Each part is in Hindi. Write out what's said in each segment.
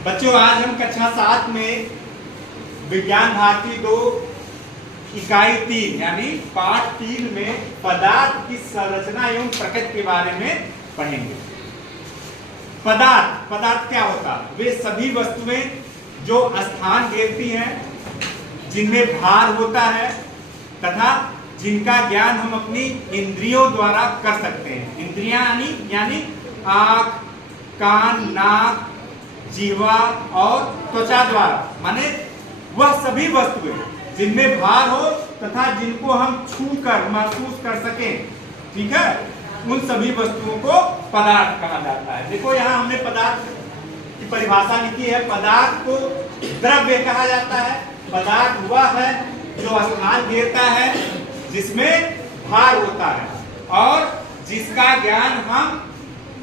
बच्चों, आज हम कक्षा 7 में विज्ञान भारती 2 इकाई 3 यानी पाठ 3 में पदार्थ की संरचना एवं प्रकृति के बारे में पढ़ेंगे। पदार्थ क्या होता है? वे सभी वस्तुएं जो स्थान घेरती हैं, जिनमें भार होता है तथा जिनका ज्ञान हम अपनी इंद्रियों द्वारा कर सकते हैं। इंद्रियां यानी आंख, कान, नाक, जीवा और त्वचा द्वारा, माने वह सभी वस्तुएं जिनमें भार हो तथा जिनको हम छू कर महसूस कर सकें, ठीक है, उन सभी वस्तुओं को पदार्थ कहा जाता है। देखो यहाँ हमने पदार्थ की परिभाषा लिखी है। पदार्थ को द्रव्य कहा जाता है। पदार्थ वह है जो स्थान घेरता है, जिसमें भार होता है और जिसका ज्ञान हम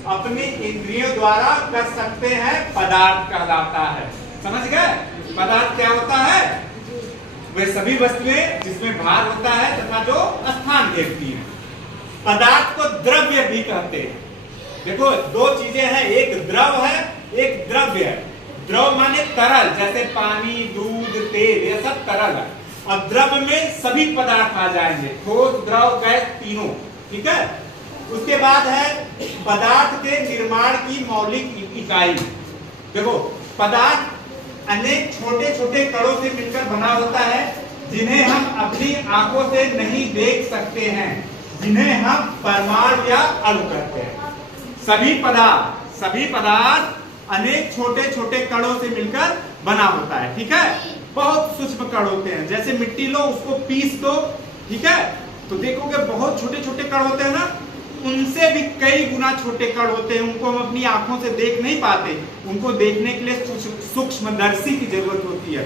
अपनी इंद्रियों द्वारा कर सकते हैं, पदार्थ कहलाता है। समझ गए? पदार्थ क्या होता है? वे सभी वस्तुएं जिसमें भार होता है तथा जो स्थान घेरती हैं। पदार्थ को द्रव्य भी कहते हैं। देखो, दो चीजें हैं, एक द्रव है, एक द्रव्य है। द्रव माने तरल, जैसे पानी, दूध, तेल, ये सब तरल है। और द्रव्य में सभी पदार्थ आ जाएंगे, ठोस, द्रव, गैस, तीनों, ठीक है। उसके बाद है पदार्थ के निर्माण की मौलिक इकाई। देखो, पदार्थ अनेक छोटे छोटे कणों से मिलकर बना होता है, जिन्हें हम अपनी आंखों से नहीं देख सकते हैं, जिन्हें हम परमाणु या अणु कहते हैं। सभी पदार्थ अनेक छोटे छोटे कणों से मिलकर बना होता है, ठीक है। बहुत सूक्ष्म कण होते हैं, जैसे मिट्टी लो, उसको पीस दो, ठीक है, तो देखोगे बहुत छोटे छोटे कण होते हैं ना। उनसे भी कई गुना छोटे कण होते हैं, उनको हम अपनी आंखों से देख नहीं पाते। उनको देखने के लिए सूक्ष्मदर्शी की जरूरत होती है।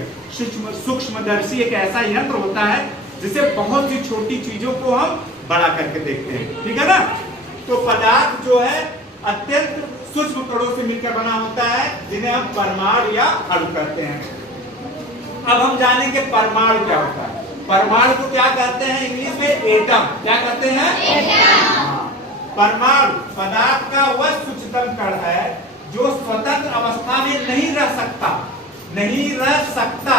सूक्ष्मदर्शी एक ऐसा यंत्र होता है जिसे बहुत सी छोटी चीजों को हम बड़ा करके देखते हैं, ठीक है ना। तो पदार्थ जो है अत्यंत सूक्ष्म कणों से मिलकर बना होता है, जिन्हें हम परमाणु या अणु कहते हैं। अब हम जानेंगे परमाणु क्या होता है। परमाणु को क्या कहते हैं इंग्लिश में? एटम। क्या कहते हैं? एटम। परमाणु पदार्थ का वह सूक्ष्मतम कण है जो स्वतंत्र अवस्था में नहीं रह सकता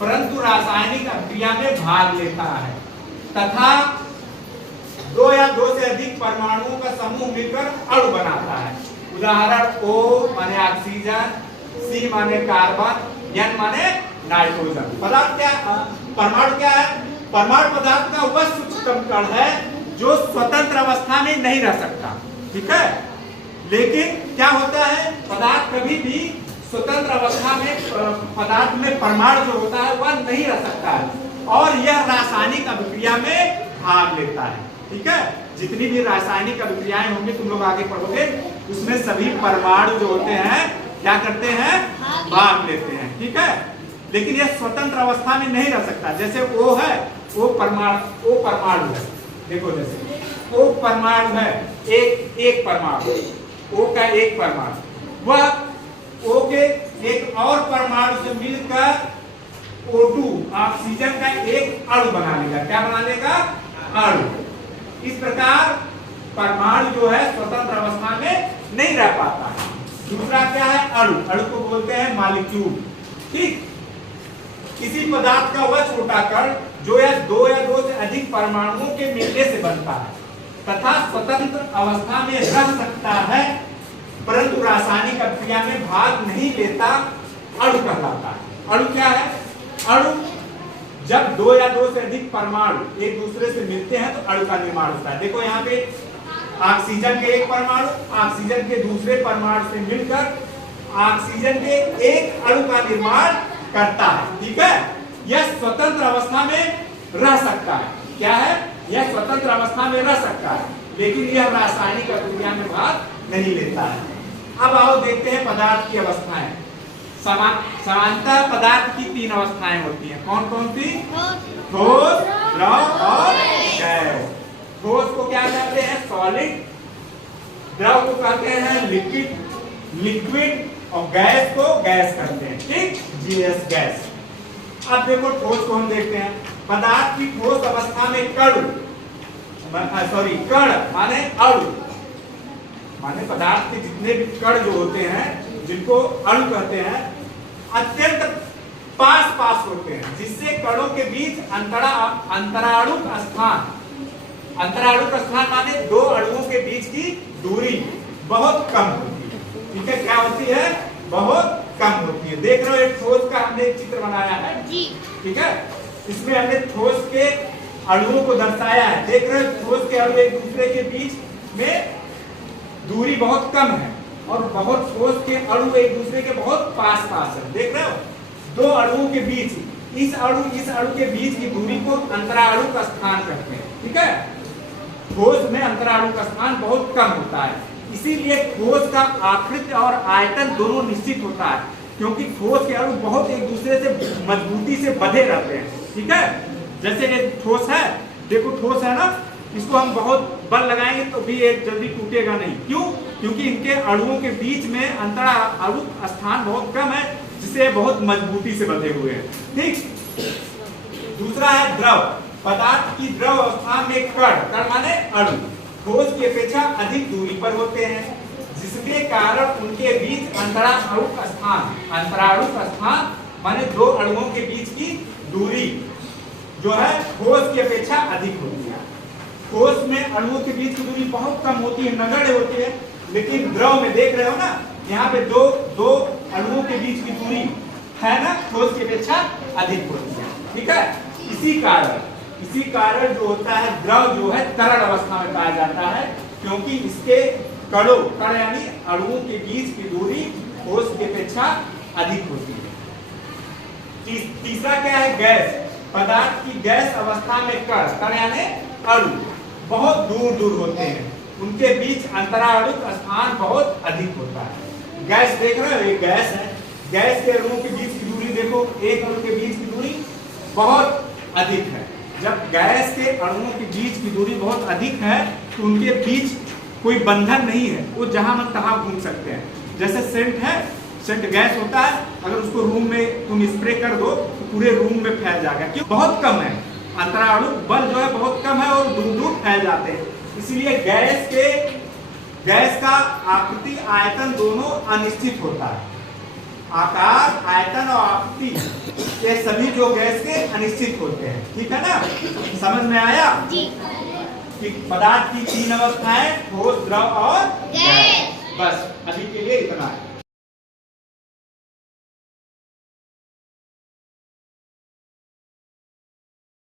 परंतु रासायनिक अभिक्रिया में भाग लेता है तथा दो या दो से अधिक परमाणुओं का समूह मिलकर अणु बनाता है। उदाहरण: O माने ऑक्सीजन, C माने कार्बन, N माने नाइट्रोजन। परमाणु क्या है? परमाणु पदार्थ का वह सूक्ष्मतम कण है जो स्वतंत्र अवस्था में नहीं रह सकता, ठीक है। लेकिन क्या होता है, पदार्थ कभी भी स्वतंत्र अवस्था में, पदार्थ में परमाणु जो होता है वह नहीं रह सकता है और यह रासायनिक अभिक्रिया में भाग लेता है, ठीक है। जितनी भी रासायनिक अभिक्रियाएं होंगी, तुम लोग आगे पढ़ोगे, उसमें सभी परमाणु जो होते हैं क्या करते हैं? भाग लेते हैं, ठीक है। लेकिन यह स्वतंत्र अवस्था में नहीं रह सकता। जैसे O है, O परमाणु है। देखो, जैसे O परमाणु है, एक परमाणु, O का एक परमाणु, वह O के एक और परमाणु से मिलकर O2 ऑक्सीजन का एक अणु बना लेगा। क्या बना लेगा? अणु। इस प्रकार परमाणु जो है स्वतंत्र अवस्था में नहीं रह पाता है। दूसरा क्या है? अणु। अणु को बोलते हैं मॉलिक्यूल, ठीक। किसी पदार्थ का वह छोटा कण जो दो या दो से अधिक परमाणुओं के मिलने से बनता है तथा स्वतंत्र अवस्था में रह सकता है परंतु रासायनिक अभिक्रिया में भाग नहीं लेता, अणु कहलाता है। अणु क्या है? अणु जब दो या दो से अधिक परमाणु एक दूसरे से मिलते हैं तो अणु का निर्माण होता है। देखो, यहाँ पे ऑक्सीजन के एक परमाणु ऑक्सीजन के दूसरे परमाणु से मिलकर ऑक्सीजन के एक अणु का निर्माण करता है, ठीक है। यह स्वतंत्र अवस्था में रह सकता है। क्या है? यह स्वतंत्र अवस्था में रह सकता है, लेकिन यह रासायनिक अभिक्रिया में भाग नहीं लेता है। अब आओ देखते हैं पदार्थ की अवस्थाएं। सामान्यतः पदार्थ की 3 अवस्थाएं होती हैं। कौन कौन सी? ठोस, द्रव और गैस। ठोस को क्या कहते हैं? सॉलिड। द्रव को कहते हैं लिक्विड और गैस को गैस कहते हैं, ठीक, गैस, गैस। अब देखो, ठोस को हम देखते हैं। पदार्थ की ठोस अवस्था में कण माने अणु, माने पदार्थ के जितने भी कण जो होते हैं, जिनको अणु कहते हैं, अत्यंत पास पास होते हैं, जिससे कणों के बीच अंतराणुक स्थान माने दो अणुओं के बीच की दूरी बहुत कम होती है। ठीक है, क्या होती है? बहुत कम होती है। देख रहे हो, एक ठोस का हमने एक चित्र बनाया है जी। ठीक है, इसमें हमने ठोस के अणुओं को दर्शाया है। देख रहे हो, ठोस के अणु एक दूसरे के बीच में दूरी बहुत कम है और बहुत ठोस के अणु एक दूसरे के बहुत पास पास है। देख रहे हो, दो अणुओं के बीच इस अणु के बीच की दूरी को अंतराणुक स्थान कहते हैं। ठीक है, ठोस में अंतराणुक स्थान बहुत कम होता है, इसीलिए ठोस का आकृति और आयतन दोनों निश्चित होता है, क्योंकि ठोस के अणु बहुत एक दूसरे से मजबूती से बंधे रहते हैं। ठीक है, जैसे एक ठोस है, देखो ठोस है ना, इसको हम बहुत बल लगाएंगे तो भी ये जल्दी टूटेगा नहीं। क्यों? क्योंकि इनके अणुओं के बीच में अंतराणुक स्थान बहुत कम है, जिसे बहुत मजबूती से बंधे हुए हैं। ठीक, दूसरा है द्रव। पदार्थ की द्रव अवस्था में कण माने अणु ठोस की अपेक्षा अधिक दूरी पर होते हैं, जिसके कारण उनके बीच अंतराणुक स्थान माने दो अणुओं के बीच की दूरी जो है ठोस की अपेक्षा अधिक होती है। ठोस में अणुओं के बीच की दूरी बहुत कम होती है, नगण्य होती है, लेकिन द्रव में देख रहे हो ना, यहाँ पे दो अणुओं के बीच की दूरी है ना, ठोस की अपेक्षा अधिक होती है। ठीक है, इसी कारण जो होता है, द्रव जो है तरल अवस्था में पाया जाता है, क्योंकि इसके कण यानी अणुओं के बीच की दूरी ठोस की अपेक्षा अधिक होती है। तीसरा क्या है? गैस। पदार्थ की गैस अवस्था में कण यानी अणु बहुत दूर होते हैं, उनके बीच अंतराणुक स्थान बहुत अधिक होता है। गैस देख रहे हो, ये गैस है, गैस के अणुओं के बीच की दूरी देखो, एक अणु के बीच की दूरी बहुत अधिक है। जब गैस के अणुओं के बीच की दूरी बहुत अधिक है तो उनके बीच कोई बंधन नहीं है, वो जहां मन तहां घूम सकते हैं। जैसे सेंट है, सेंट गैस होता है, अगर उसको रूम में तुम स्प्रे कर दो तो पूरे रूम में फैल जाएगा। क्यों? बहुत कम है, अंतराणुक बल जो है बहुत कम है और दूर फैल जाते हैं। इसलिए गैस का आकृति आयतन दोनों अनिश्चित होता है। आकार, आयतन और आकृति ये सभी जो गैस के अनिश्चित होते हैं। ठीक है ना, समझ में आया जी? कि पदार्थ की तीन अवस्थाएं, ठोस, द्रव और गैस। बस अभी के लिए इतना है।